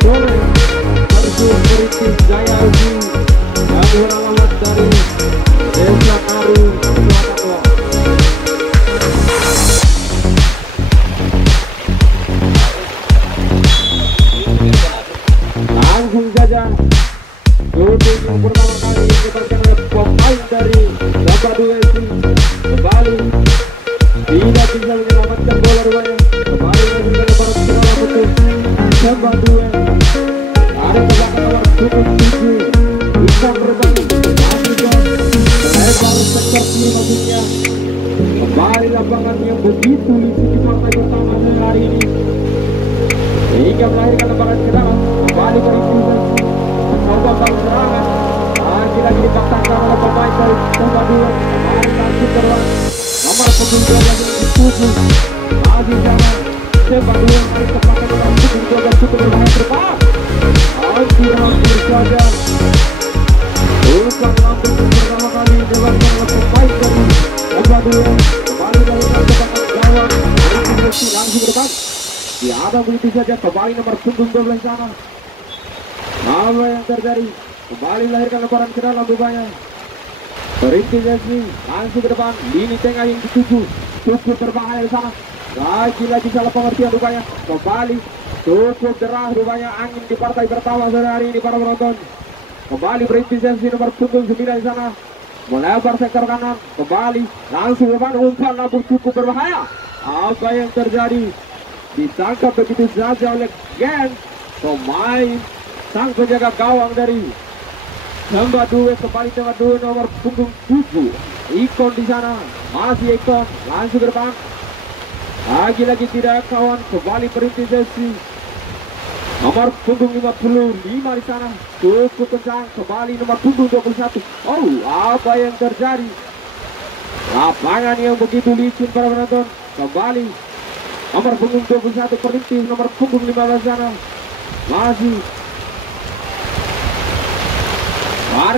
Sore versus Kritis Jaya Uji yang beralamat dari Desa Karu Selatan. Langsung saja shooting yang pertama kali diberikan oleh pemain dari Jamba Duesi. Kembali tidak bisa menyelamatkan bola rupanya. Kembali menunjukkan para pemain betul Jamba Duesi. Ada belakang nomor 7 bisa berbagi masih jauh melebar sektor kiri maksudnya. Kembali lapangan yang begitu licin di partai pertama hari ini hingga melahirkan lebaran ke dalam. Kembali berintimidasi mencoba bangun serangan lagi-lagi dipaksakan oleh pemain dari Jamba Duesi. Kembali langsung terulang nomor punggung 12 yang dituju masih sama Jamba Duesi. Harus terpakai dengan punggung 12 cukup berbahaya ke depan. Hampir saja urusan lambung pertama kali dilakukan oleh pemain dari Jamba Duesi. Kembali melakukan tebakan gawang langsung ke depan. Ada begitu saja kembali nomor punggung 12 sana. Apa yang terjadi? Kembali melahirkan lebaran ke dalam rupanya. Berintimidasi langsung ke depan. Lini tengah yang dituju cukup berbahaya di sana. Lagi-lagi salah pengertian rupanya. Kembali cukup deras rupanya angin di partai pertama sore hari ini para penonton. Kembali berintimidasi nomor punggung 9 di sana. Melebar sektor kanan. Kembali langsung ke depan. Umpan lambung cukup berbahaya. Apa yang terjadi? Ditangkap begitu saja oleh geng pemain sang penjaga gawang dari Jamba Duesi. Kembali Jamba Duesi nomor punggung 7 Ikon di sana, masih Ikon langsung ke depan. Lagi-lagi tidak kawan. Kembali berintimidasi nomor punggung 55 di sana, cukup kencang. Kembali nomor punggung 21. Oh, apa yang terjadi? Lapangan yang begitu licin para penonton. Kembali nomor punggung 21 perintis nomor punggung 15 sana. Masih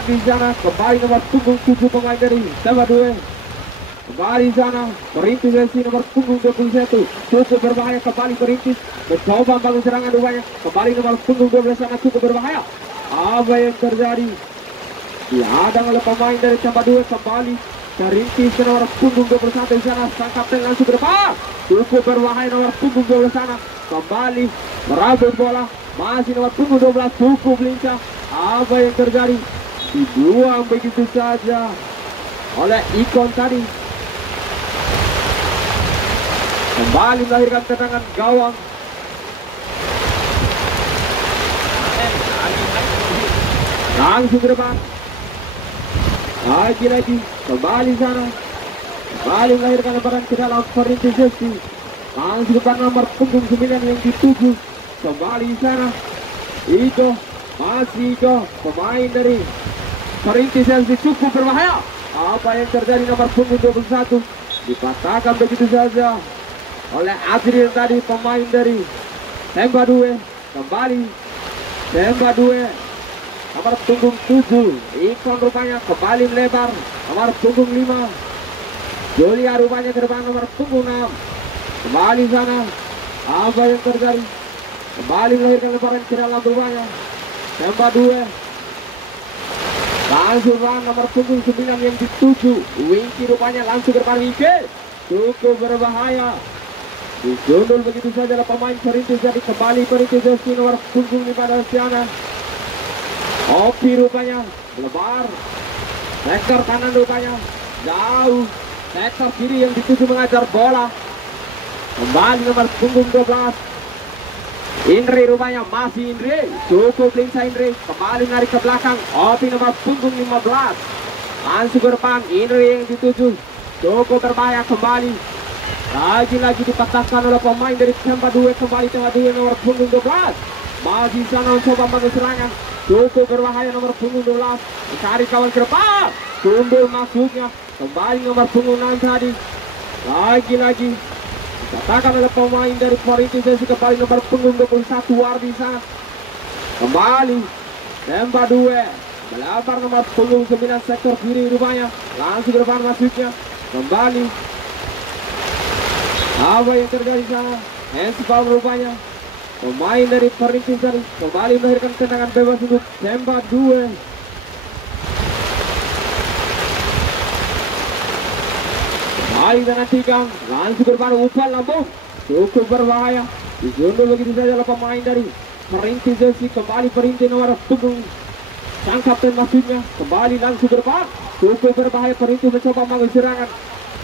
di sana. Kembali nomor punggung 7 pemain dari Jamba Duesi. Kembali sana berintimidasi nomor punggung 21. Cukup berbahaya. Kembali berintis mencoba bangun serangan rupanya. Kembali nomor punggung 12 sana cukup berbahaya. Apa yang terjadi? Dihadang oleh pemain dari Jamba Duesi. Kembali berintis nomor punggung 21 di sana. Sang kapten langsung ke depan. Cukup berbahaya nomor punggung 12 sana. Kembali merabut bola. Masih nomor punggung 12 cukup lincah. Apa yang terjadi? Dibuang begitu saja oleh Ikon tadi. Kembali melahirkan tendangan gawang. Langsung ke depan. Lagi-lagi kembali sana. Kembali melahirkan lebaran ke dalam berintimidasi. Langsung ke depan nomor punggung 9 yang dituju. Kembali sana Ijo. Masih Ijo pemain dari berintimidasi cukup berbahaya. Apa yang terjadi nomor punggung 21? Dipatahkan begitu saja oleh Adrian tadi pemain dari Jamba Duesi. Kembali Jamba Duesi nomor punggung 7 Ikon rupanya kembali melebar nomor punggung 5 Julia rupanya ke depan nomor punggung 6. Kembali sana. Apa yang terjadi? Kembali melahirkan lebaran ke dalam rupanya Jamba Duesi. Langsung nomor punggung 9 yang dituju Wingki rupanya langsung ke depan. Wingki cukup berbahaya. Disundul begitu saja oleh pemain perintis. Jadi kembali perintis nomor punggung 15 sana. Opi rupanya melebar sektor kanan rupanya jauh. Sektor kiri yang dituju mengajar bola. Kembali nomor punggung 12 Indri rupanya masih Indri. Cukup lincah Indri. Kembali menarik ke belakang. Opi nomor punggung 15 langsung ke depan. Indri yang dituju cukup berbahaya. Kembali lagi-lagi dipatahkan oleh pemain dari Jamba Duesi. Kembali Jamba Duesi nomor punggung 12 masih sana mencoba bangun serangan. Cukup berbahaya nomor punggung 12. Mencari kawan ke depan. Sundul masuknya. Kembali nomor punggung 6 tadi. Lagi-lagi dikatakan oleh pemain dari Perintis. Kembali nomor punggung 21 Wardisa. Kembali Jamba Duesi melebar nomor punggung 9 sektor kiri rupanya. Langsung ke depan masuknya. Kembali. Apa yang terjadi sana? Hands foul rupanya. Pemain dari Perintis kembali melahirkan tendangan bebas untuk tembak 2. Kembali dengan tikam, langsung berbalik umpan lambung, cukup berbahaya. Dijundul begitu saja oleh pemain dari Perintis Jersey. Kembali Perintis nomor punggung sang kapten maksudnya, kembali langsung berbalik, cukup berbahaya. Perintis mencoba mengambil serangan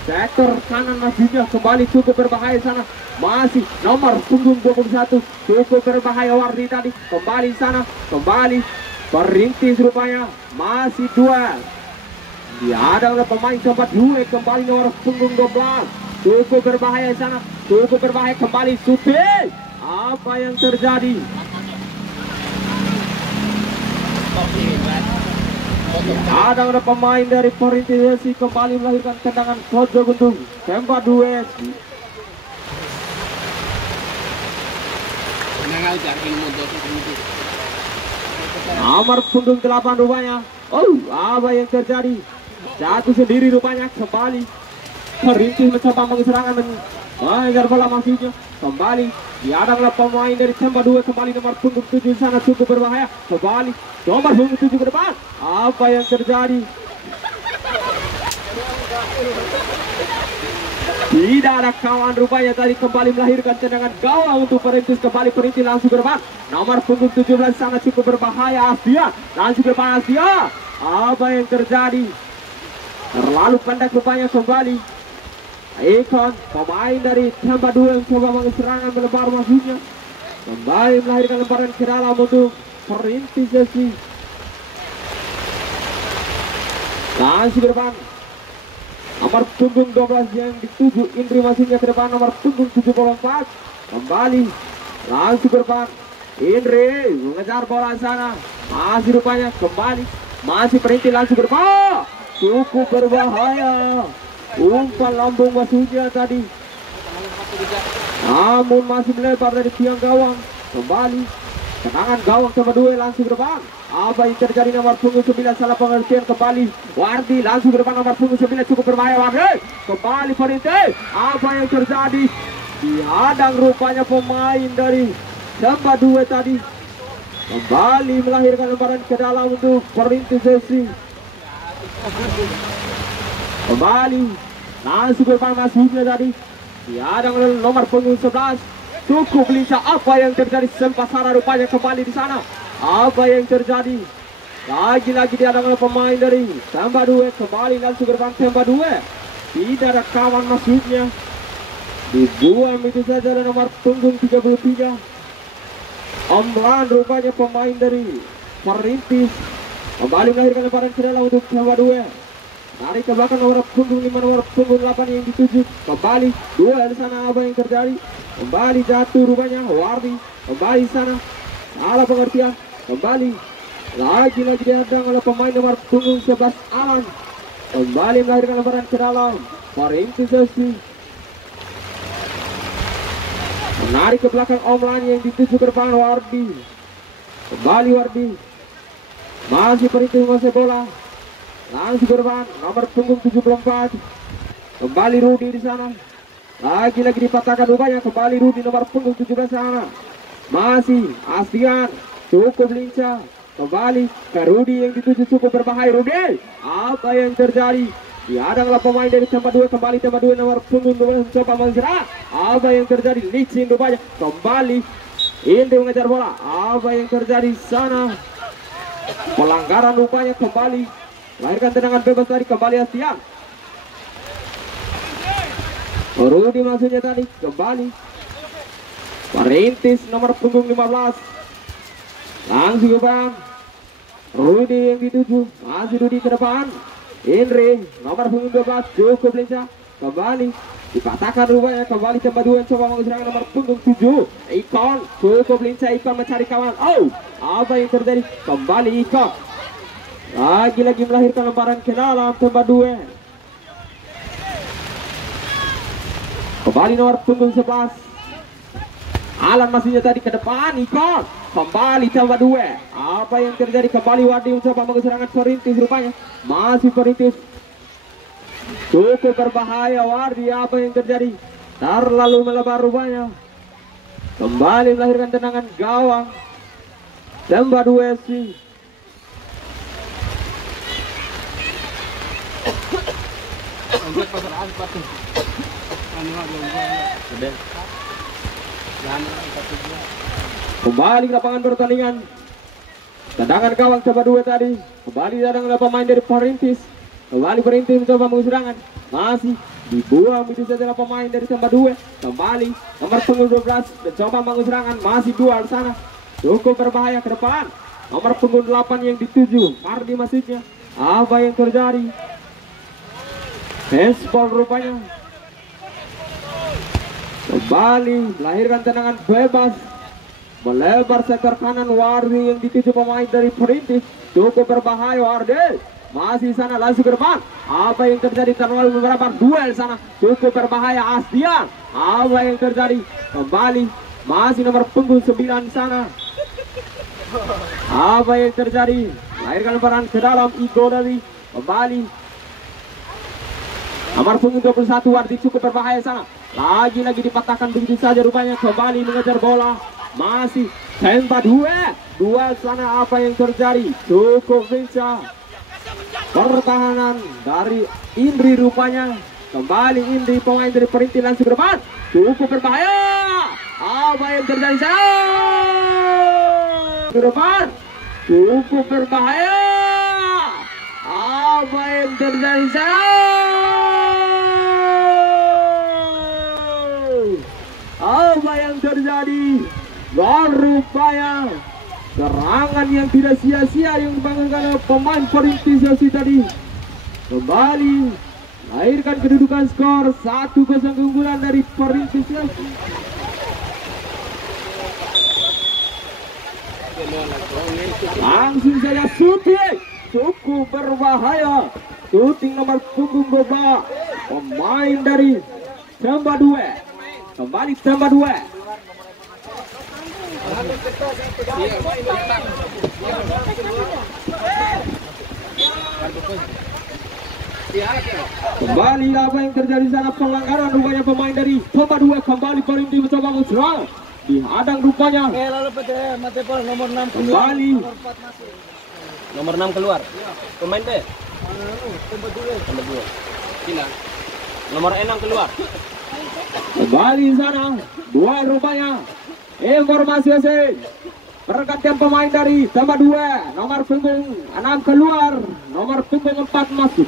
sektor kanan maksudnya, kembali cukup berbahaya sana, masih nomor punggung 21, cukup berbahaya Wardi tadi, kembali sana, kembali Perintis rupanya masih duel. Ada oleh pemain tempat 2, kembali nomor punggung 12, cukup berbahaya sana, cukup berbahaya, kembali Suti. Apa yang terjadi? Ada oleh pemain dari Perintis Jersey kembali melahirkan tendangan pojok untuk tembak 2. Nomor punggung 8 rupanya. Oh, apa yang terjadi? Jatuh sendiri rupanya. Kembali Perintis mencoba mengeserangan mengejar bola maksudnya. Kembali diadang oleh pemain dari tembak 2, kembali nomor punggung 7 sana, cukup berbahaya. Kembali nomor punggung 7 ke depan. Apa yang terjadi? Tidak ada kawan rupanya tadi, kembali melahirkan tendangan gawang untuk Perintis. Kembali Perintis langsung berbang. Nomor punggung 17 sana cukup berbahaya. Astia langsung ke depan. Astia. Apa yang terjadi? Terlalu pendek rupanya. Kembali Ikon, pemain dari tembak 2 yang coba mengeserangan melebar maksudnya. Kembali melahirkan lemparan ke dalam untuk Perintis Jersey. Langsung ke depan. Nomor punggung 12 yang dituju Indri maksudnya ke depan, nomor punggung 74. Kembali langsung ke depan. Indri mengejar bola sana. Masih rupanya kembali. Masih Perintis langsung ke depan. Cukup berbahaya. Umpan lambung maksudnya tadi, namun masih melebar dari tiang gawang. Kembali tendangan gawang nomor 2 langsung ke depan. Apa yang terjadi? Nomor punggung 9 salah pengertian. Kembali Wardi langsung ke depan, nomor punggung 9 cukup berbahaya. Wardi kembali Perintis. Apa yang terjadi? Dihadang rupanya pemain dari tembak 2 tadi. Kembali melahirkan lemparan ke dalam untuk Perintis Jersey. Kembali langsung berbang maksudnya tadi. Diadang oleh nomor punggung 11, cukup lincah. Apa yang terjadi? Sempasara rupanya kembali di sana. Apa yang terjadi? Lagi-lagi diadang oleh pemain dari tembak 2. Kembali langsung berbang tembak 2. Tidak ada kawan maksudnya. Dibuang itu saja dari nomor punggung 33. Omlan rupanya pemain dari Perintis. Kembali melahirkan lemparan ke dalam untuk tembak 2. Tarik ke belakang nomor punggung 5, nomor punggung 8 yang dituju. Kembali dua di sana. Apa yang terjadi? Kembali jatuh rupanya Wardi. Kembali sana, salah pengertian. Kembali lagi-lagi dihadang oleh pemain nomor punggung 11 Alan. Kembali melahirkan lemparan ke dalam Perintis Jersey. Menarik ke belakang Omlan yang dituju ke depan Wardi. Kembali Wardi. Masih Perintis menguasai bola. Langsung ke depan nomor punggung 74. Kembali Rudi di sana. Lagi-lagi dipatahkan rupanya. Kembali Rudi nomor punggung 17 sana. Masih Astian, cukup lincah. Kembali ke Rudi yang dituju, cukup berbahaya. Rudi, apa yang terjadi? Diadanglah pemain dari tempat 2. Kembali tempat 2 nomor punggung 12 mencoba mengejar. Apa yang terjadi? Licin rupanya. Kembali Indri mengejar bola. Apa yang terjadi sana? Pelanggaran rupanya. Kembali melahirkan tendangan bebas tadi. Kembali Astian. Rudi maksudnya tadi. Kembali Perintis nomor punggung 15. Langsung ke depan Rudi yang dituju. Masih Rudi ke depan. Indri nomor punggung 12 cukup lincah. Kembali dipatahkan rupanya. Kembali tempat 2 coba mengejar nomor punggung 7 Ikon, cukup lincah. Ikon mencari kawan. Oh, apa yang terjadi? Kembali Ikon lagi-lagi melahirkan lemparan ke dalam tempat 2. Kembali nomor punggung 11 Alan maksudnya tadi ke depan. Ikon kembali tempat 2. Apa yang terjadi? Kembali Wardi mencoba mengeserangan Perintis rupanya. Masih Perintis, cukup berbahaya Wardi. Apa yang terjadi? Terlalu melebar rupanya. kembali melahirkan tendangan gawang Samba 2 FC. Kembali ke lapangan pertandingan, tendangan gawang Samba 2 tadi. Kembali datang oleh pemain dari Perintis. Kembali Perintis mencoba mengusurangan, masih dibuang itu saja pemain dari Samba 2. Kembali nomor punggung 12 mencoba mengusurangan, masih dual sana, cukup berbahaya ke depan. Nomor punggung 8 yang dituju Mardi masuknya. Apa yang terjadi? Handball rupanya. Kembali melahirkan tendangan bebas, melebar sektor kanan Wardi yang dituju pemain dari Perintis. Cukup berbahaya Wardi, masih sana langsung ke depan. Apa yang terjadi? Terlalu beberapa duel sana, cukup berbahaya Astian. Apa yang terjadi? Kembali masih nomor punggung 9 sana. Apa yang terjadi? Melahirkan lemparan ke dalam Igo dari kembali. Nomor punggung 21 Wardi cukup berbahaya sana. Lagi-lagi dipatahkan begitu saja rupanya. Kembali mengejar bola, masih Samba 2 sana. Apa yang terjadi? Cukup lincah pertahanan dari Indri rupanya. Kembali Indri pemain dari Perintis langsung ke depan, cukup berbahaya. Apa yang terjadi sana? Ke depan, cukup berbahaya. Apa yang terjadi sana? Apa yang terjadi? Rupanya serangan yang tidak sia-sia yang dibangunkan oleh pemain Perintis tadi. Kembali melahirkan kedudukan skor 1-0 keunggulan dari Perintis. Langsung saja shooting, cukup berbahaya. Shooting nomor punggung 2 pemain dari Samba 2. Kembali Samba 2. Kembali apa yang terjadi sana? Pelanggaran rupanya pemain dari Samba 2. Kembali Perintis mencoba menserang, dihadang rupanya. Nomor 6 Kembali nomor 6 keluar. Pemain B. Nomor 2. Nomor 6 keluar. Kembali sana dua rupanya. Informasi pergantian pemain dari Samba 2. Nomor punggung 6 keluar, nomor punggung 4 masuk.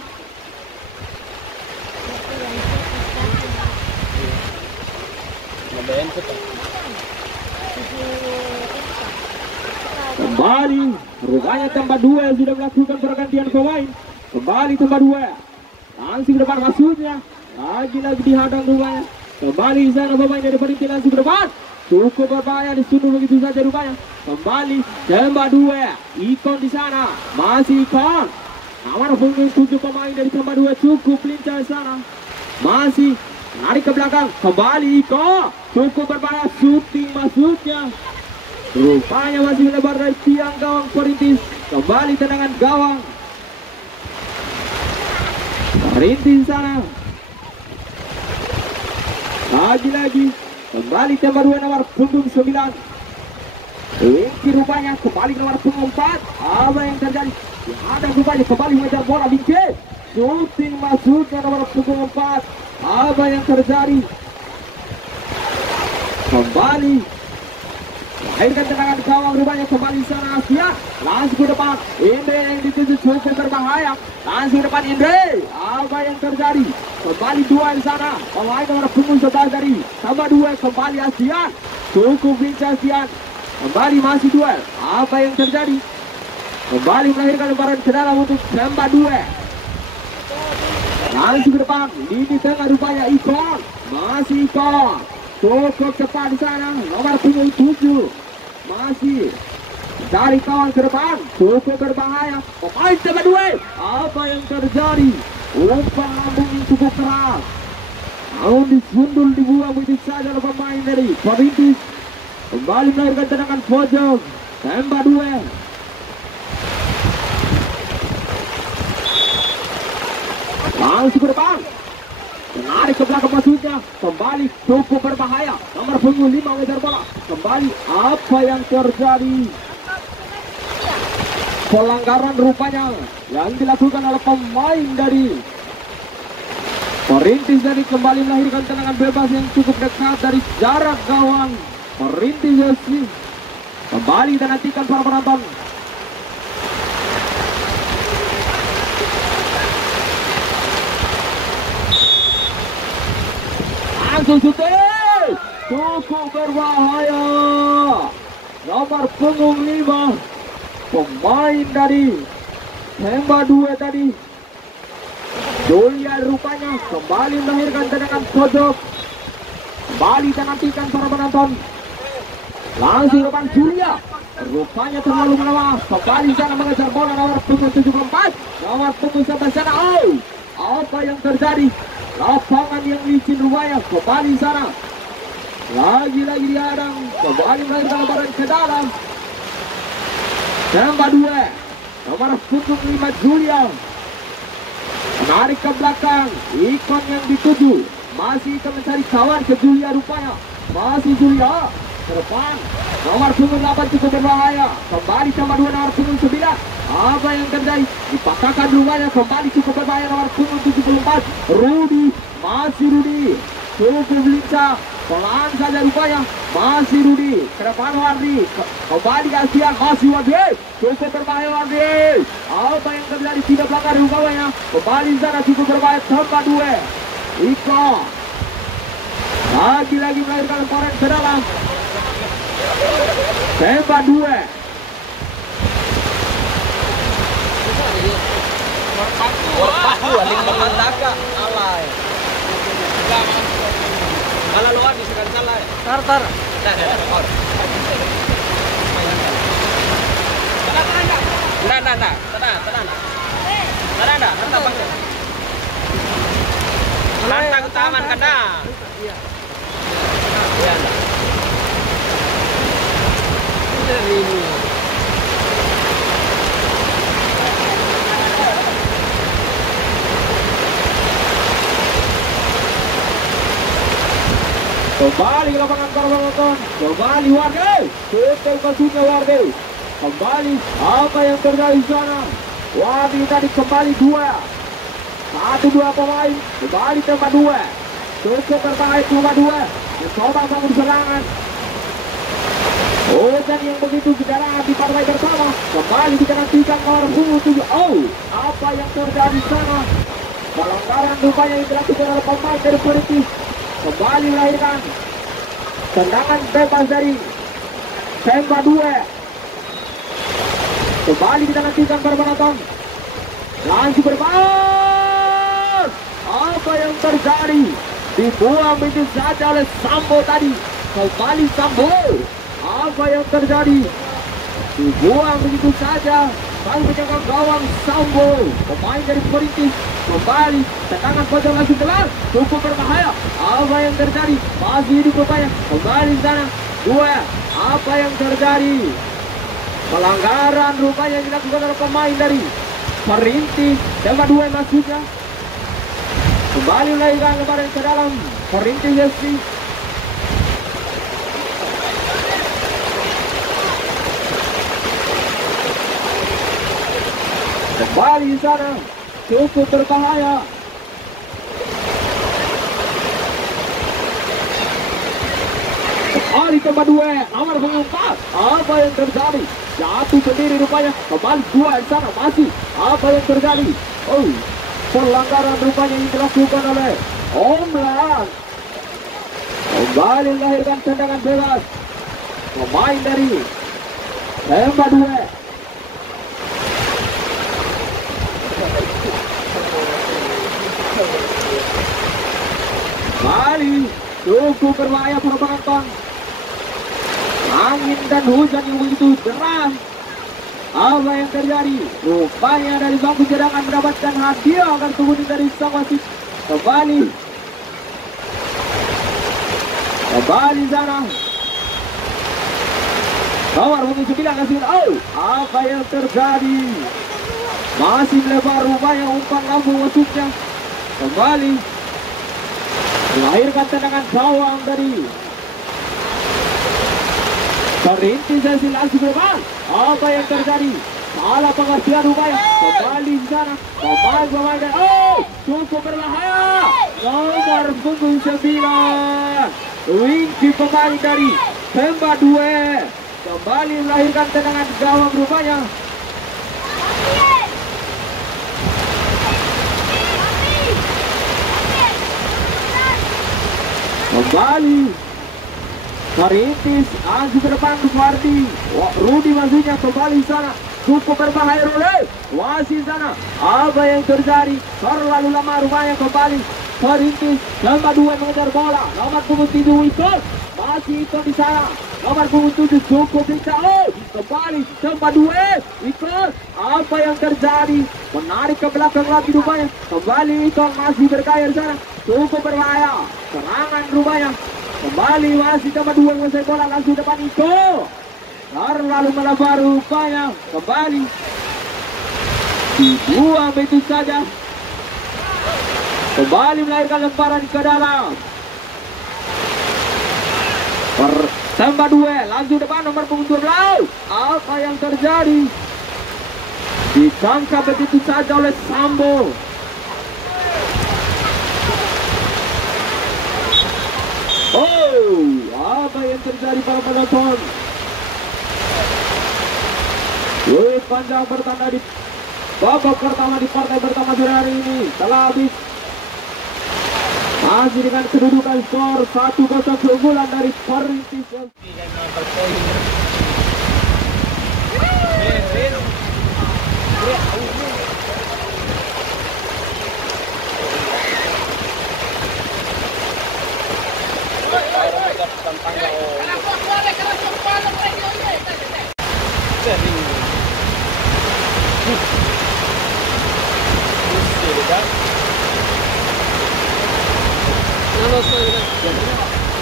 Kembali rupanya Samba 2 sudah melakukan pergantian pemain. Kembali Samba 2 langsung depan masuknya, lagi-lagi dihadang rupanya. Kembali sana pemain dari Perintis langsung ke depan, cukup berbahaya, disundul begitu saja rupanya. Kembali Samba 2, Ikon di sana, masih Ikon. Nomor punggung 7 pemain dari Samba 2 cukup lincah di sana, masih lari ke belakang. Kembali Ikon, cukup berbahaya, shooting masuknya. Rupanya masih melebar dari tiang gawang Perintis. Kembali tendangan gawang Perintis sana. Lagi-lagi kembali Samba 2 nomor punggung 9. Winky rupanya kembali nomor punggung 4. Apa yang terjadi? Ada rupanya kembali mengejar bola Winky. Shooting masuknya nomor punggung 4. Apa yang terjadi? Kembali melahirkan tendangan gawang rupanya. Kembali sana Asia, langsung ke depan. Indre yang dituju cukup berbahaya, langsung ke depan Indre. Apa yang terjadi? Kembali dua di sana, pemain nomor punggung 11 dari Samba 2. Kembali Asia, cukup lincah Asia. Kembali masih duel. Apa yang terjadi? Kembali melahirkan lebaran ke dalam untuk Samba 2. Langsung ke depan, lini tengah rupanya Ikon, masih Ikon. Cukup cepat di sana, nomor punggung 7. Masih dari kawan ke depan, cukup berbahaya. Pemain Samba 2. Apa yang terjadi? Umpan lambung yang cukup keras, namun disundul, dibuang begitu saja oleh pemain dari Perintis. Kembali melahirkan tendangan pojok Samba 2. Langsung ke depan, menarik ke belakang masuk masuknya kembali cukup berbahaya. Nomor punggung 5 mengejar bola. Kembali apa yang terjadi? Pelanggaran rupanya yang dilakukan oleh pemain dari Perintis dari kembali melahirkan tendangan bebas yang cukup dekat dari jarak gawang. Perintis FC kembali kita nantikan para penonton. Langsung syuting, cukup berbahaya. Nomor punggung 5 pemain dari Hemba 2 tadi, Julia rupanya kembali melahirkan tendangan pojok. Kembali kita nantikan para penonton. Langsung depan Julia, rupanya terlalu melemah. Kembali sana mengejar bola nomor punggung 74. Nomor punggung 11 sana. Oh, apa yang terjadi? Lapangan yang licin rupanya. Kembali sana. Lagi-lagi dihadang. Kembali melahirkan lebaran ke dalam. Hemba 2. Nomor punggung 5 Julia. Menarik ke belakang, ikon yang dituju masih akan mencari kawan ke Julia rupanya. Masih Julia ke depan. Nomor punggung 8 cukup berbahaya. Kembali tambah 2 nomor punggung 9. Apa yang terjadi? Dipatahkan rupanya. Kembali cukup berbahaya nomor punggung 74. Rudi, masih Rudi. Cukup lincah. Pelan saja rupanya. Masih Rudi. Ke depan Wardi. Kembali kasihan. Masih Wardi. Cukup berbahaya Wardi. Apa yang terjadi? Tidak belakang rupanya. Kembali sana cukup berbahaya. Tambah 2. Iko. Lagi-lagi melahirkan lemparan ke dalam. Tembak 2. Malah luar di sekitar salah. Tar. Lantang taman kada. Iya. Iya. Ini. Kembali ke lapangan para penonton. Kembali Wardi. Tutup kasusnya Wardi. Kembali apa yang terjadi di sana? Wardi tadi kembali 2. 1-2 pemain. Kembali tambah 2. Cukup berbahaya tambah 2. Mencoba bangun serangan. Hujan yang begitu kendaraan di partai pertama. Kembali kita nantikan nomor punggung 7. Oh, apa yang terjadi di sana? Pelanggaran rupanya yang dilakukan oleh pemain dari Perintis. Kembali melahirkan tendangan bebas dari Hemba 2. Kembali kita nantikan para penonton. Langsung berbahas. Apa yang terjadi? Dibuang begitu saja oleh Sambo tadi. Kembali Sambo. Apa yang terjadi? Dibuang begitu saja. Lalu menjaga gawang Sambo. Pemain dari Perintis. Kembali tendangan pojok langsung kelar. Cukup berbahaya. Apa yang terjadi? Masih hidup rupanya. Kembali sana 2. Apa yang terjadi? Pelanggaran rupanya yang dilakukan oleh pemain dari Perintis. Tambah 2 maksudnya. Kembali melahirkan lebaran ke dalam Perintis FC. Kembali di sana cukup berbahaya. Kembali tambah 2 nomor punggung 4. Apa yang terjadi? Jatuh sendiri rupanya. Kembali 2 di sana masih. Apa yang terjadi? Oh, pelanggaran rupanya yang dilakukan oleh Omlan. Kembali melahirkan tendangan bebas. Pemain dari Hemba 2. Kembali cukup berbahaya para penonton. Angin dan hujan yang begitu deras. Apa yang terjadi? Rupanya dari bangku cadangan mendapatkan hadiah kartu kuning dari sang wasit. Kembali sana. Nomor punggung 9 kasih. Oh, apa yang terjadi? Masih melebar rupanya umpan lambung wasitnya. Kembali melahirkan tendangan gawang dari Perintis sesi langsung ke depan. Apa yang terjadi? Salah pengertian rupanya. Kembali di sana. Pemain dan cukup berbahaya. Nomor punggung 9. Winky pemain dari Pemba 2 kembali melahirkan tendangan gawang rupanya. Kembali Perintis langsung ke depan Fardi. Rudi maksudnya kembali sana. Cukup berbahaya Rudi. Wasit sana. Apa yang terjadi? Terlalu lama rupanya kembali. Perintis nomor 2 mengejar bola. Nomor punggung 7 Wiko. Masih Wiko di sana. Nomor punggung 7 cukup bisa. Kembali nomor 2 Wiko. Apa yang terjadi? Menarik ke belakang lagi rupanya. Kembali Wiko masih bergaya di sana. Cukup berbahaya. Serangan rupanya. Kembali masih nomor 2 menguasai bola langsung depan Iko. Terlalu melebar rupanya. Kembali dibuang begitu saja. Kembali melahirkan lemparan ke dalam. Tembak 2 langsung depan nomor punggung 12. Apa yang terjadi? Ditangkap begitu saja oleh Sambo. Apa yang terjadi para penonton? Panjang pertanda di babak pertama di partai pertama sore hari ini telah habis. Masih dengan kedudukan skor 1-0 keunggulan dari Perintis.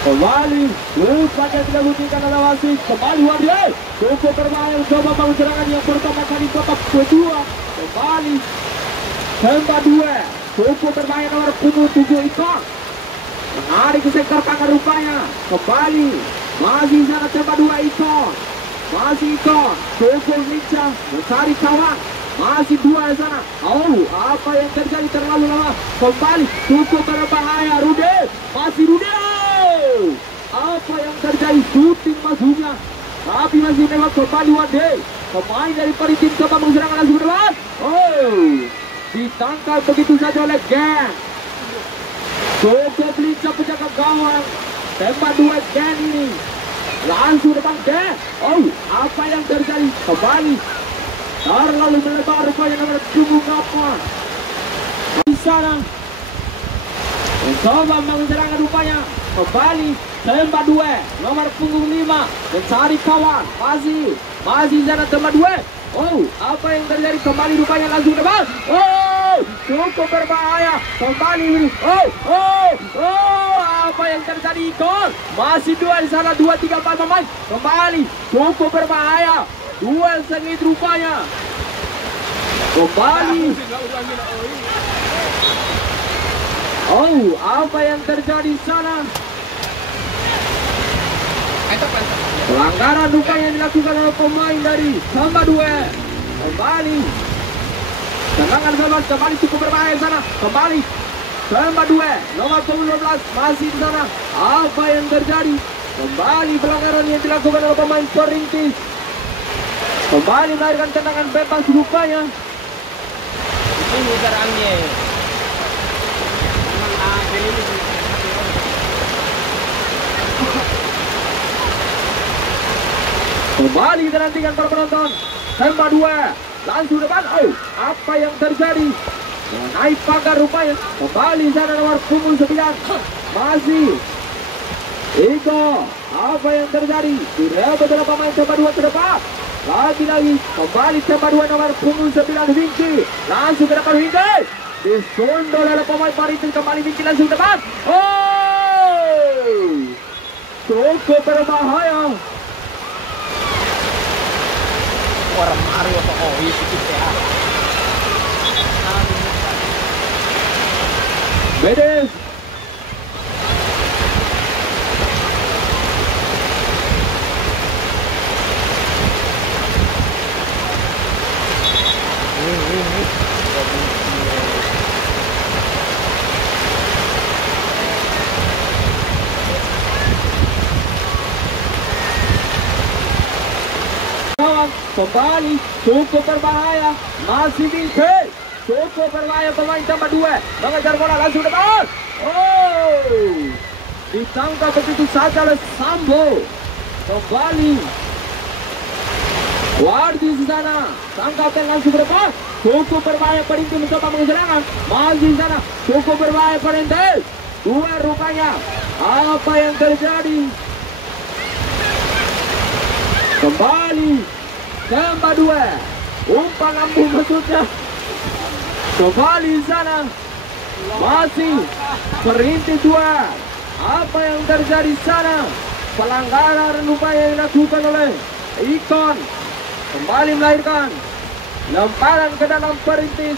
Kembali rupanya tidak buktikan oleh wasit. Kembali Wardi cukup berbahaya mencoba bangun serangan yang pertama kali babak kedua. Kembali Pemba 2 cukup berbahaya nomor punggung 7 Iko. Menarik ke sektor kanan rupanya. Kembali masih sana Pemba 2 Iko. Masih Iko cukup lincah mencari kawan. Masih 2 di sana. Apa yang terjadi terlalu lama. Kembali cukup berbahaya Rude. Masih Rude. Apa yang terjadi? Shooting masuknya. Tapi masih nembak kembali Wade. Pemain dari Perintis coba mengeserang langsung ke depan. Ditangkap begitu saja oleh Gen. Cukup lincah penjaga gawang. Tembak 2 Gen ini. Langsung depan Gen. Apa yang terjadi? Kembali. Terlalu melebar rupanya nomor punggung 8. Di sana. Mencoba mengeserang rupanya. Kembali Tembak 2 nomor punggung 5 mencari kawan. Masih sana Tembak 2. Apa yang terjadi? Kembali rupanya langsung depan. Cukup berbahaya. Kembali. Apa yang terjadi? Gol. Masih 2 di sana. 2, 3, 4 pemain. Kembali. Cukup berbahaya. Duel sengit rupanya. Kembali. Apa yang terjadi sana? Pelanggaran rupanya yang dilakukan oleh pemain dari Samba 2. Kembali. Tendangan bebas kembali cukup berbahaya sana. Kembali. Samba 2 nomor 12 masih di sana. Apa yang terjadi? Kembali pelanggaran yang dilakukan oleh pemain Perintis. Kembali melahirkan tendangan bebas rupanya. Ini serangnya. Kembali kita nantikan para penonton. Tembak 2 langsung depan. Apa yang terjadi? Naik pagar rupanya. Kembali sana nomor punggung 9. Masih Iko. Apa yang terjadi? Sudah beberapa pemain Tembak 2 ke depan. Lagi kembali Tembak 2 nomor punggung 9 Winky. Langsung ke depan Winky. Disundul oleh pemain Perintis. Kembali Winky langsung depan. Cukup berbahaya. Orang Mario itu ya. Bedes. kembali cukup berbahaya, masih Vince, cukup berbahaya pemain tambah 2, mengejar bola langsung depan. Oh, ditangkap begitu saja oleh Sambo. Kembali Wardi di sana, tangkap dan langsung depan. Cukup berbahaya Perintis mencoba mengejar, masih di sana, cukup berbahaya Perintis. 2 rupanya. Apa yang terjadi? Kembali tambah 2, umpan lambung maksudnya. Kembali di sana, masih Perintis 2. Apa yang terjadi di sana? Pelanggaran rupanya yang dilakukan oleh Ikon. Kembali melahirkan lemparan ke dalam Perintis.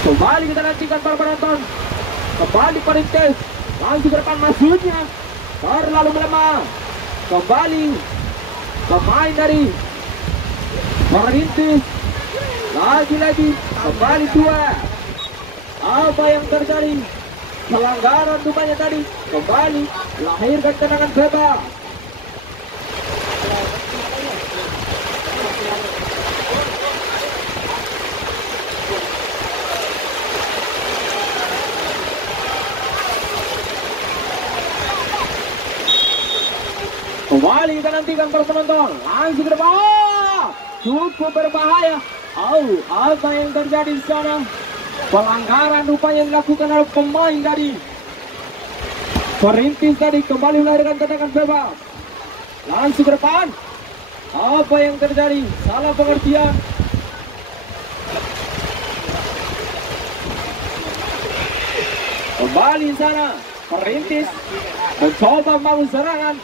Kembali kita nantikan para penonton. Kembali Perintis, langsung ke depan masuknya, terlalu melemah. Kembali pemain dari Perintis, lagi-lagi kembali 2. Apa yang terjadi? Pelanggaran rupanya tadi. Kembali lahirkan tendangan bebas. Kembali kita nantikan para penonton, langsung ke depan, cukup berbahaya. Oh, apa yang terjadi di sana? Pelanggaran rupanya dilakukan oleh pemain dari Perintis tadi. Kembali melahirkan tendangan bebas, langsung ke depan. Apa yang terjadi? Salah pengertian. Kembali di sana, Perintis mencoba membangun serangan.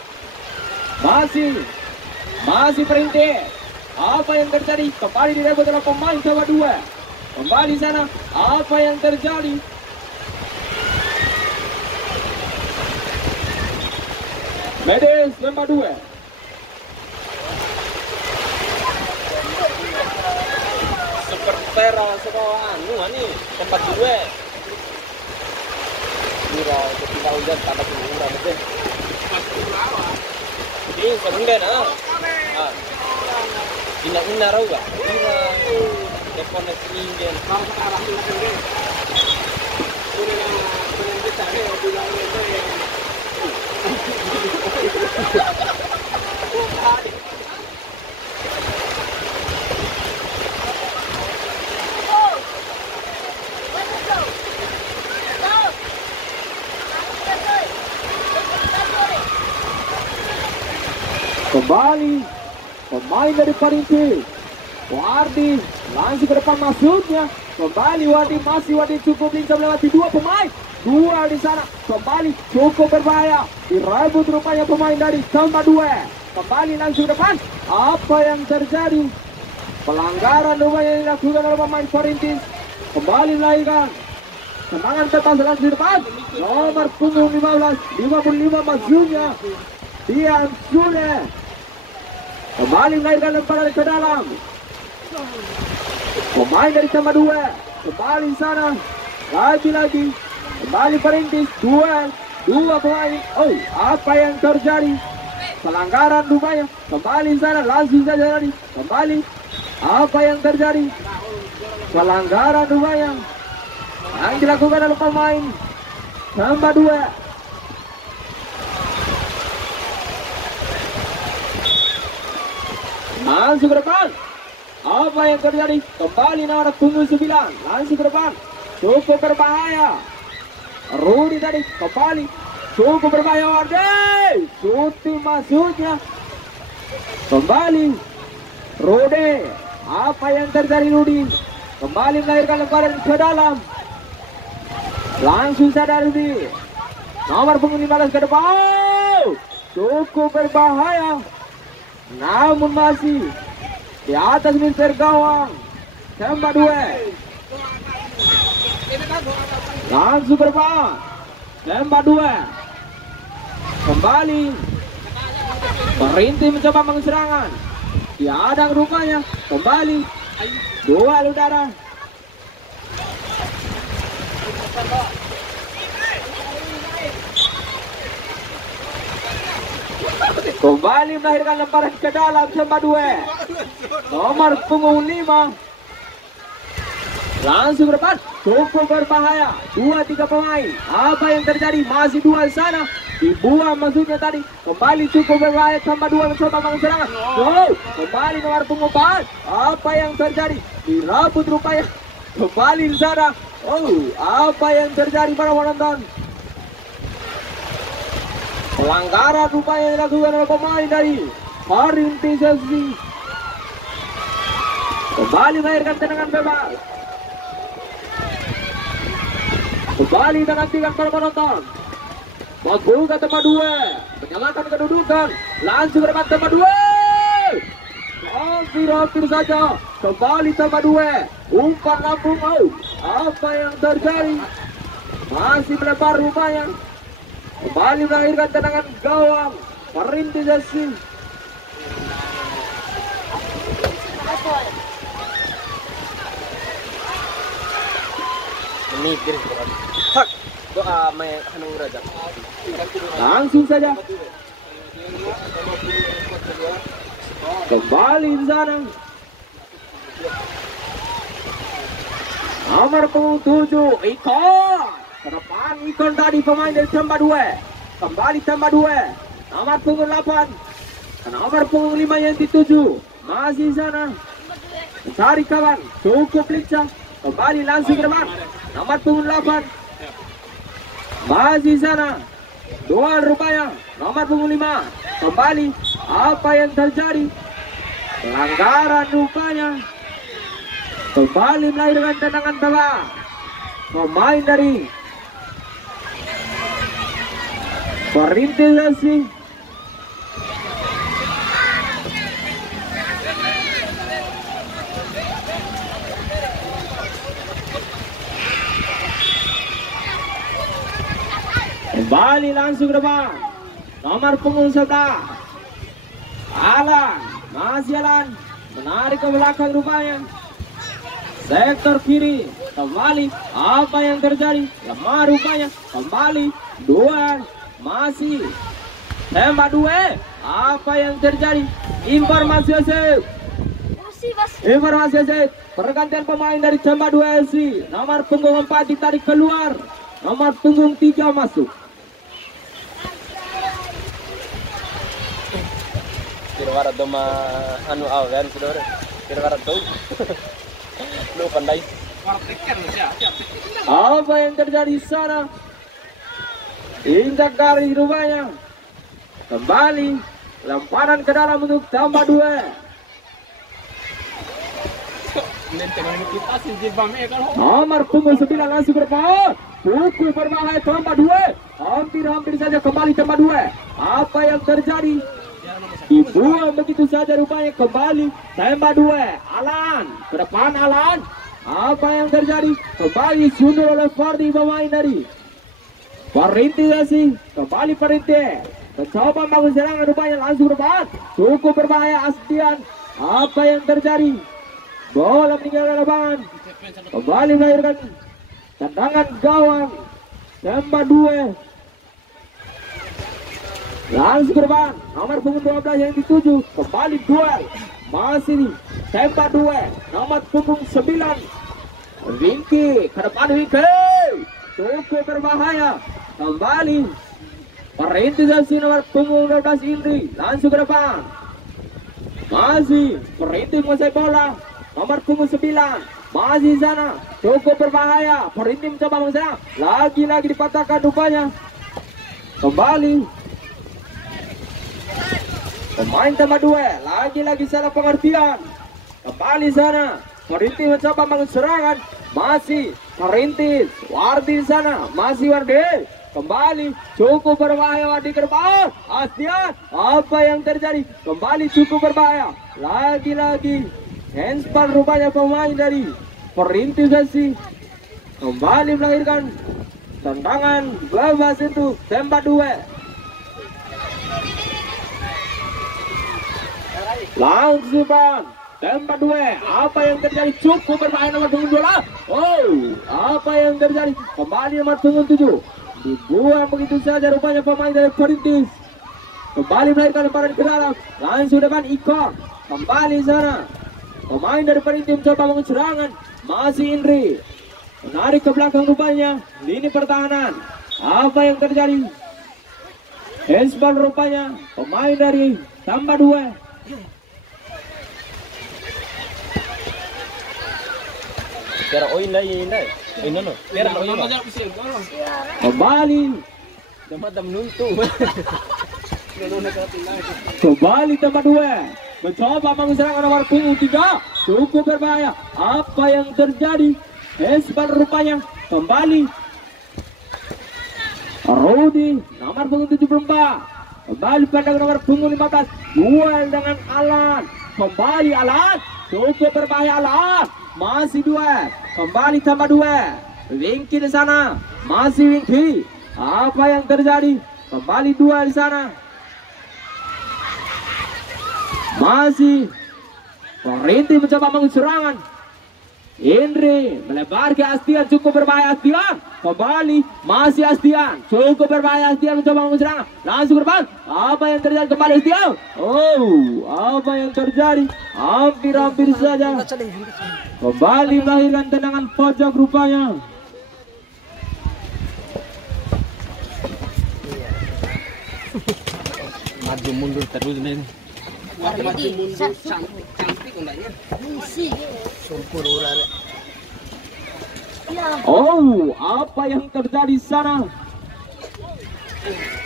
Masih Perintis. Apa yang terjadi? Kembali direbut oleh pemain coba 2. Kembali sana. Apa yang terjadi? Medes nomor 2. Sepertera sekolah nih tempat 2. Mira ketika hujan tanah murah betul. Ini sebenarnya nah. Ina raw ba? Ina depones ningen. Kembali pemain dari Perintis, Wardi langsung ke depan masuknya. Kembali Wardi, masih Wardi cukup lincah melewati 2 pemain. 2 di sana. Kembali cukup berbahaya, direbut rupanya pemain dari tambah 2. Kembali langsung ke depan. Apa yang terjadi? Pelanggaran rupanya yang dilakukan oleh pemain Perintis. Kembali melahirkan tendangan bebas langsung di depan. Nomor punggung 55 masuknya. Dian Sule. Kembali melahirkan lemparan ke dalam. Pemain dari tambah 2. Kembali sana. Lagi-lagi. Kembali Perintis. 2 pemain. Oh, apa yang terjadi? Pelanggaran rupanya. Kembali sana. Langsung saja tadi. Kembali. Apa yang terjadi? Pelanggaran rupanya yang dilakukan oleh pemain tambah 2. Langsung ke depan. Apa yang terjadi? Kembali nomor punggung 9. Langsung ke depan. Cukup berbahaya. Rudi tadi kembali. Cukup berbahaya Wardi. Shooting masuknya. Kembali Rudi. Apa yang terjadi Rudi? Kembali melahirkan lemparan ke dalam. Langsung sadar Rudi. Nomor punggung 15 ke depan. Cukup berbahaya. Namun masih di atas meter gawang. Tambah 2. Langsung berbahaya. Tambah 2. Kembali Perintis mencoba mengeserangan. Diadang rupanya. Kembali duel udara. Kembali melahirkan lemparan ke dalam tempat 2. Nomor punggung 5. Langsung ke depan, cukup berbahaya. 2-3 pemain. Apa yang terjadi? Masih 2 sana. Dibuang maksudnya tadi. Kembali cukup berbahaya. Tambah 2 mencoba bangun serangan. Oh, kembali nomor punggung 4. Apa yang terjadi? Dirabut rupanya. Kembali di sana. Oh, apa yang terjadi para penonton? Pelanggaran rupanya dilakukan oleh pemain dari Perintis FC. Kembali melahirkan tendangan bebas. Kembali menantikan para penonton. Membuka tempat 2, menyamakan kedudukan. Langsung ke depan tempat 2. Hampir saja. Kembali tempat 2. Umpan lambung. Oh, apa yang terjadi? Masih melebar rupanya. Kembali melahirkan tendangan gawang Perintis FC. Mikir hak doa main anu raja. Langsung saja. Kembali di sana. Nomor punggung 7 Ikon. Ke depan Ikon tadi pemain dari tempat 2. Kembali tempat 2. Nomor punggung 8. Nomor punggung 5 yang dituju. Masih di sana. Mencari kawan. Cukup lincah. Kembali langsung ke depan. Nomor punggung 8. Masih di sana. Duel rupanya. Nomor punggung 5. Kembali. Apa yang terjadi? Pelanggaran rupanya. Kembali melahirkan tendangan bebas. Pemain dari Perintis FC. Kembali langsung ke depan. Nomor punggung 11. Alan. Masih Alan. Menarik ke belakang rupanya. Sektor kiri. Kembali. Apa yang terjadi? Lemah rupanya. Kembali. Duel. Masih. Tembak 2. Apa yang terjadi? Informasi wasit. Informasi wasit. Pergantian pemain dari tembak 2 FC. Nomor punggung 4 ditarik keluar. Nomor punggung 3 masuk. Kira-kira doma anu awan saudara. Kira-kira tuh. Lu pandai. Apa yang terjadi di sana? Injak garis rupanya. Kembali. Lemparan ke dalam untuk tambah 2. Nomor punggung 9 langsung ke depan. Pukul berbahaya tambah 2. Hampir saja kembali tambah 2. Apa yang terjadi? Dibuang begitu saja rupanya. Kembali tembak 2. Alan ke depan. Alan. Apa yang terjadi? Kembali sundur oleh Fardi pemain dari Perintis FC. Kembali Perintis mencoba bangun serangan rupanya. Langsung ke depan. Cukup berbahaya Astian. Apa yang terjadi? Bola meninggalkan lapangan. Kembali melahirkan tendangan gawang tembak 2. Langsung ke depan. Nomor punggung 12 yang dituju. Kembali duel. Masih tembak 2. Nomor punggung 9. Winky. Ke depan Winky. Cukup berbahaya. Kembali Perintis FC nomor punggung 12 Indri. Langsung ke depan. Masih Perintis menguasai bola. Nomor punggung 9. Masih di sana. Cukup berbahaya. Perintis mencoba menserang. Lagi-lagi dipatahkan rupanya. Kembali pemain tembak 2. Lagi-lagi salah pengertian. Kembali sana. Perintis mencoba bangun serangan. Masih Perintis. Wardi di sana. Masih Wardi. Kembali cukup berbahaya Wardi ke depan. Astian. Apa yang terjadi? Kembali cukup berbahaya. Lagi-lagi handspal rupanya pemain dari Perintis FC. Kembali melahirkan tendangan bebas itu tembak 2. Langsung bang. Tembak 2. Apa yang terjadi? Cukup berbahaya nomor punggung 12. Oh, apa yang terjadi? Kembali nomor punggung 7. Dibuang begitu saja rupanya pemain dari Perintis. kembali melahirkan lemparan ke dalam, langsung depan Iko, kembali sana. Pemain dari Perintis mencoba bangun serangan, masih Indri, menarik ke belakang rupanya, lini pertahanan. Apa yang terjadi? Handsball rupanya, pemain dari tambah 2. Kira oin lah ini dai. Ini no. Kira oin. Kembali, Madam nuntu. kembali tambah 2. Mencoba bangun serangan nomor punggung 3, cukup berbahaya. Apa yang terjadi? Handsball rupanya, kembali. Rudi nomor punggung 74, kembali pada nomor punggung 15, duel dengan Alan, kembali Alan, cukup berbahaya Alan, masih duel, kembali tambah 2, Wingky di sana, masih Wingky. Apa yang terjadi? Kembali duel di sana, masih Perintis mencoba bangun serangan. Indri melebar ke Astian, cukup berbahaya Astian, kembali masih Astian, cukup berbahaya Astian mencoba bangun serangan, langsung ke depan. Apa yang terjadi? Kembali Astian. Oh, apa yang terjadi? Hampir saja kembali melahirkan tendangan pojok rupanya. Maju mundur terus nih. Maju mundur cantik undangnya. Oh, apa yang terjadi sana?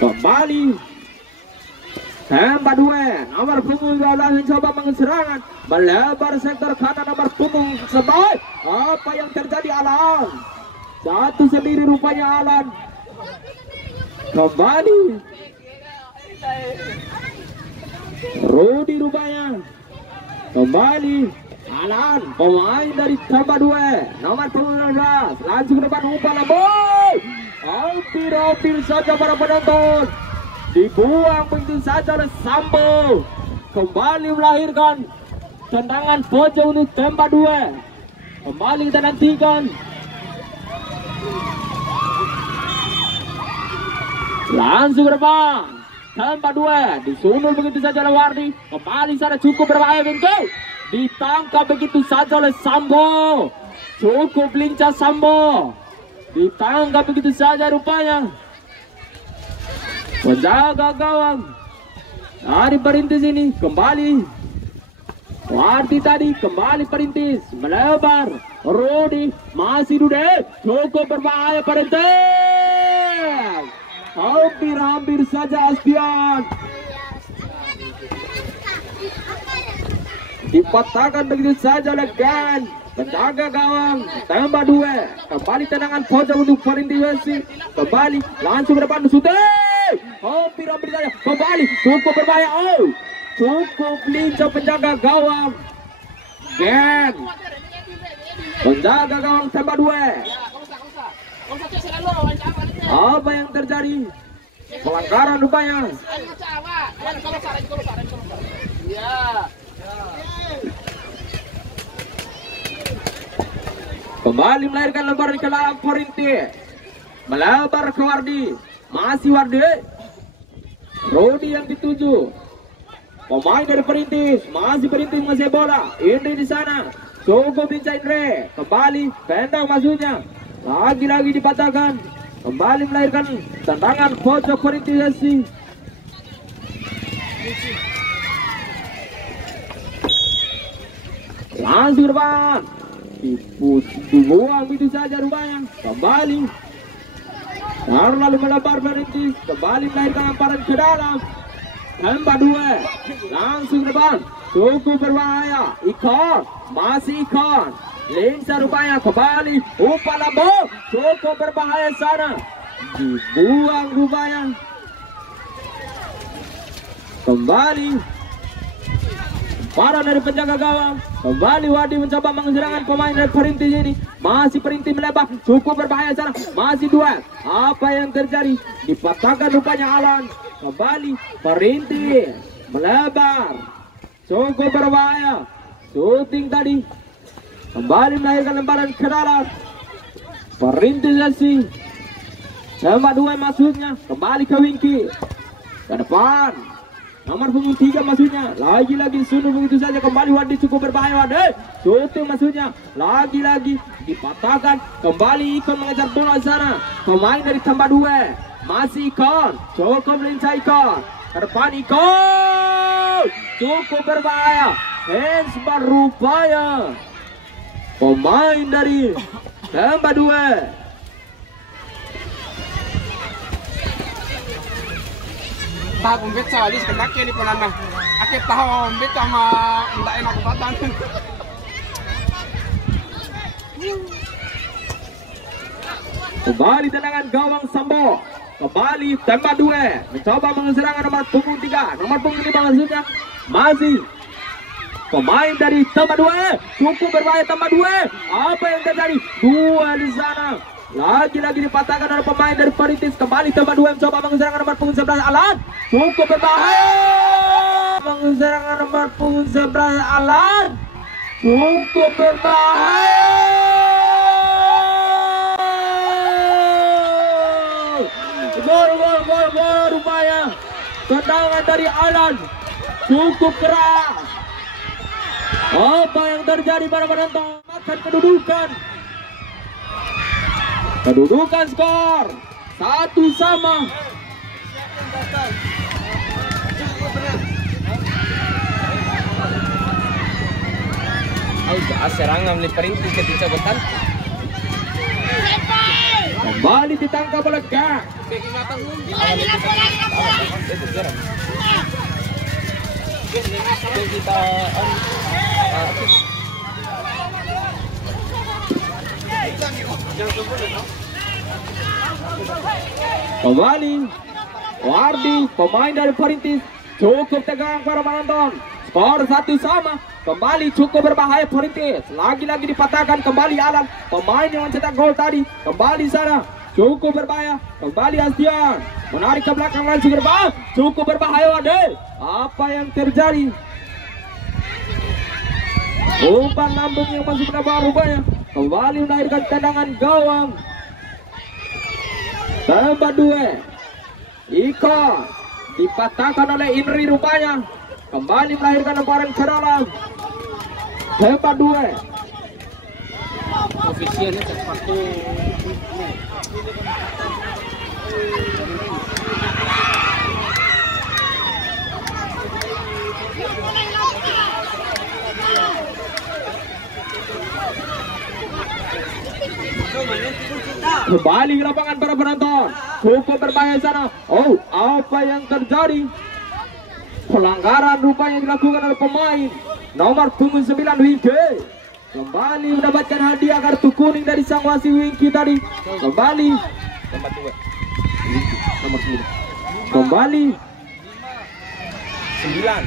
Kembali tembak 2, nomor punggung 12 mencoba bangun serangan, melebar sektor kanan nomor punggung 11. Apa yang terjadi Alan? Satu sendiri rupanya Alan. Kembali Rudi rupanya, kembali Alan, pemain dari tambah 2, nomor punggung 16, langsung ke depan umpan bola. Hampir saja para penonton, dibuang begitu saja oleh Sambo. Kembali melahirkan tendangan pojok untuk tembak 2. Kembali kita nantikan. Langsung ke depan, tembak 2, disunul begitu saja oleh Wardi. Kembali sana, cukup berbahaya Bengko, ditangkap begitu saja oleh Sambo. Cukup lincah Sambo, ditangkap begitu saja rupanya. Menjaga gawang dari Perintis ini, kembali Wardi tadi, kembali Perintis melebar. Rudi masih Dude, cukup berbahaya Perintis. Hampir saja Astian dipatahkan begitu saja oleh Gan. Menjaga gawang, tambah 2, kembali tendangan pojok untuk Perintis. Kembali langsung ke depan shooting. Hampir saja, kembali cukup berbahaya. Oh, cukup lincah penjaga gawang Gan. Penjaga gawang tambah 2. Apa yang terjadi? Pelanggaran rupanya. Kembali melahirkan lebar ke dalam Perintis. Melebar ke Wardi. Masih Wardi. Rudi yang dituju. Pemain dari Perintis. Masih Perintis masih bola. Indri di sana. Cukup lincah Indri. Kembali pendang masuknya. Lagi-lagi dipatahkan. Kembali melahirkan tendangan pojok Perintis. Langsung ke depan, dibuang begitu saja rupanya. Kembali lalu melebar Perintis, kembali melahirkan lemparan ke dalam. Tembak 2, langsung ke depan, cukup berbahaya. Ikon, masih Ikon, lincah rupanya. Kembali umpan lambung, cukup berbahaya sana, dibuang rupanya. Kembali para dari penjaga gawang. Kembali Wadi mencoba mengeserangkan pemain dari Perintis ini. Masih Perintis melebar, cukup berbahaya sana. Masih 2. Apa yang terjadi? Dipatahkan rupanya Alan. Kembali Perintis melebar, cukup berbahaya. Shooting tadi. Kembali melahirkan lemparan ke dalam. Perintis sih. Tembak 2 maksudnya. Kembali ke Wingky. Ke depan. Nomor punggung 3 maksudnya. Lagi-lagi Sunu begitu saja kembali Wardi cukup berbahaya Wardi. Shooting maksudnya. Lagi-lagi dipatahkan. Kembali Ikon mengejar bola sana. Pemain dari tambah 2. Masih Ikon. Cukup melincah Ikon. Ke depan Ikon. Cukup berbahaya. Hands berupaya. Pemain dari tambah 2. Tahu bet salis kendaknya di pelana. Akit tahu bet sama enggak enak batang. Kembali tendangan gawang Sambo. Kembali tembak 2. Mencoba mengeserangan nomor punggung 3. Nomor punggung 5 maksudnya. Masih pemain dari tambah 2. Cukup berbahaya tambah 2. Apa yang terjadi? 2 di sana. Lagi-lagi dipatahkan oleh pemain dari Perintis. Kembali tambah 2 mencoba mengeserangan nomor punggung 11 Alan. Cukup berbahaya. Mengeserangan nomor punggung 11 Alan. Cukup berbahaya. Gol rupanya. Tendangan dari Alan cukup keras. Apa yang terjadi pada penonton? Makan kedudukan skor 1-1. Serangan oleh Perintis ketika betan. Kembali ditangkap oleh Gak. Kembali Wardi, pemain dari Perintis, cukup tegang para penonton. Skor 1-1. Kembali cukup berbahaya Perintis. Lagi-lagi dipatahkan kembali Alan, pemain yang mencetak gol tadi. Kembali sana, cukup berbahaya. Kembali Astian, menarik ke belakang langsung berbahaya. Cukup berbahaya Wade. Apa yang terjadi? Umpan lambung yang masuk ke dalam rupanya. Kembali melahirkan tendangan gawang. Tambah 2. Iko dipatahkan oleh Inri rupanya. Kembali melahirkan lemparan ke dalam. Tambah 2. Ofisialnya satu. Kembali ke lapangan para penonton. Cukup berbahaya sana. Oh, apa yang terjadi? Pelanggaran rupanya dilakukan oleh pemain nomor punggung 9 Wingky. Kembali mendapatkan hadiah kartu kuning dari sang wasit Wingky tadi. Kembali Tempat 2. nomor 9. Kembali 9.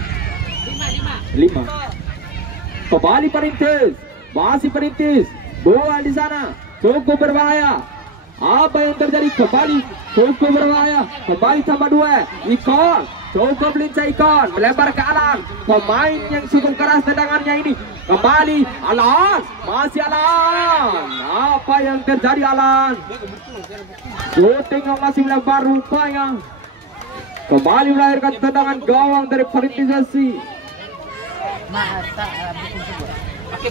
5. Kembali Perintis. Masih Perintis. Bola di sana. Cukup berbahaya. Apa yang terjadi? Kembali cukup berbahaya. Kembali tambah 2. Ikon cukup lincah Ikon melebar ke Alan. Pemain yang cukup keras tendangannya ini. Kembali Alan. Masih Alan. Apa yang terjadi Alan? Shooting yang masih melebar rupanya. Kembali melahirkan tendangan gawang dari Perintis.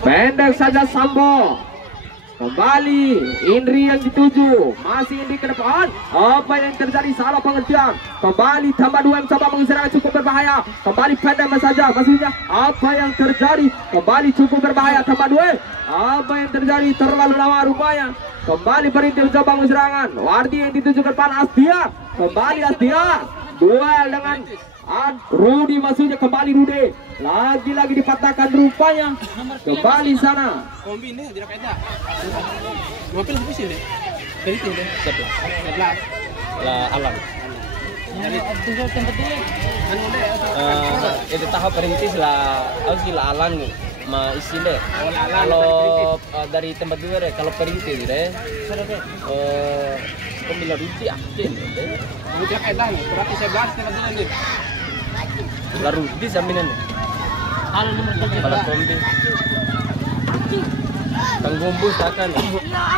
Pendek saja Sambo. Kembali Indri yang dituju. Masih Indri ke depan. Apa yang terjadi? Salah pengertian. Kembali tambah 2 mencoba mengeserang cukup berbahaya. Kembali pendek saja maksudnya. Apa yang terjadi? Kembali cukup berbahaya tambah 2. Apa yang terjadi? Terlalu lama rupanya. Kembali Perintis mencoba mengeserangan. Wardi yang dituju ke depan Astian. Kembali Astian. Duel dengan Rudi maksudnya. Kembali Rudi. Lagi-lagi dipatahkan rupanya. Kembali sana. Kombi ini tidak kena. Mobil habis ini. Dari itu deh. 11. Lah Alan. Dari tempat ini. Anu deh. Itu tahap Perintis lah. Harus lah Alan ma isi deh. Alan Kalau dari tempat 2 deh. Kalau Perintis deh. Pemilihan Rudi akhir deh. Tidak kena nih. Berarti 11 tempat ini. Lah Rudi saminan deh. Kalau kombi. Tanggumbus akan.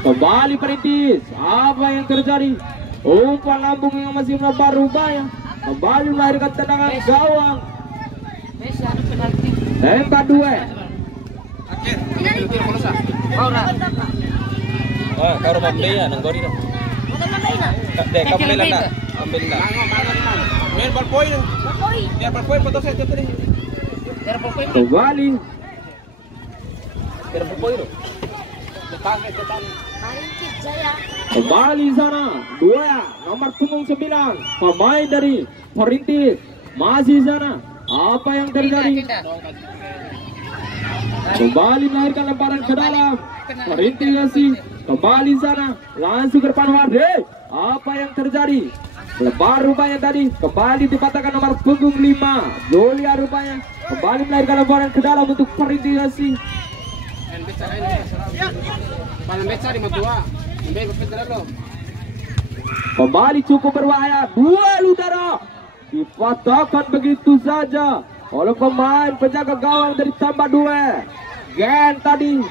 Kembali Perintis. Apa yang terjadi? Umpan lambung yang masih melebar rupanya. kembali melahirkan tendangan gawang. Tembak 2. Akhir. Itu kalau sah. Wah, kau rumah beli ya, nanggori dah. Dek, kau beli lah, ambil lah. Main ball point. Biar ball point foto saya tadi. Kembali Kira berpoin tu. Depan. Kembali sana 2 nomor punggung 9 pemain dari Perintis masih sana. Apa yang terjadi? Kembali melahirkan lemparan ke dalam. Perintis masih kembali sana langsung ke depan Warde. Apa yang terjadi? Lebar rupanya tadi kembali dipatahkan nomor punggung 5 Julia rupanya kembali melahirkan lemparan ke dalam untuk Perintis masih. Kembali cukup berbahaya. 2 Ludara dipatahkan begitu saja oleh pemain penjaga gawang dari tambah 2 Gen tadi.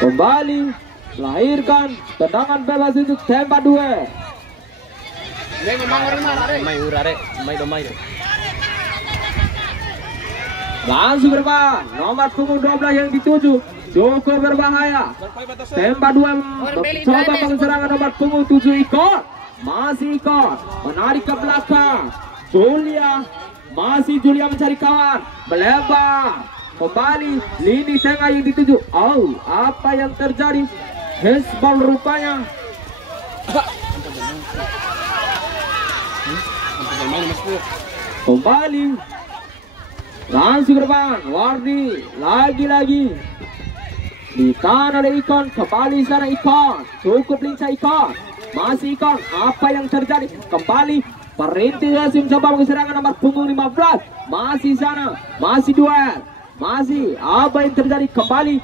Kembali melahirkan tendangan bebas untuk tembak 2. Mai urare, mai domai tu. Langsung berbahaya nomor punggung 12 yang dituju cukup berbahaya. Tembak 2 coba pengeserangan nomor punggung 7 Ikon. Masih Ikon menarik ke belakang. Julia mencari kawan, melebar kembali lini tengah yang dituju. Oh, apa yang terjadi? Handsball rupanya. Kembali langsung ke depan. Wardi lagi-lagi ditahan oleh Ikon. Kembali sana Ikon, cukup lincah Ikon. Masih Ikon, apa yang terjadi? Kembali Perintis masih mencoba serangan nomor punggung 15. Masih sana, masih duel. Masih apa yang terjadi? Kembali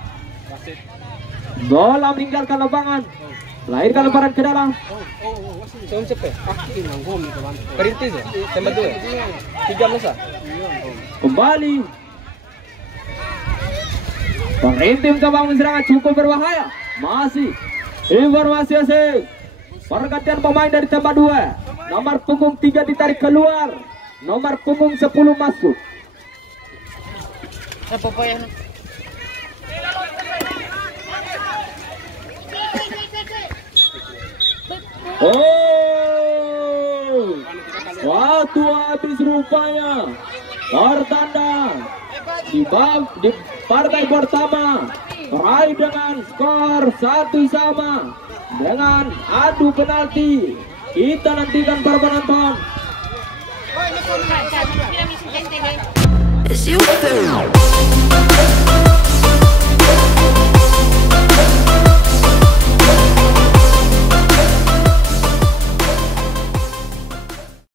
bola meninggalkan lapangan, melahirkan lemparan ke dalam. Siapa cepat? Perintis ya, tembak 2. 3 masa. Kembali Perintis mencoba serangan cukup berbahaya. Masih informasi asing. Pergantian pemain dari tembak 2. Nomor punggung 3 ditarik keluar. Nomor punggung 10 masuk. Oh, waktu habis rupanya. Bertanda di partai pertama meraih dengan skor 1-1 dengan adu penalti. Kita nantikan para penonton. It's you.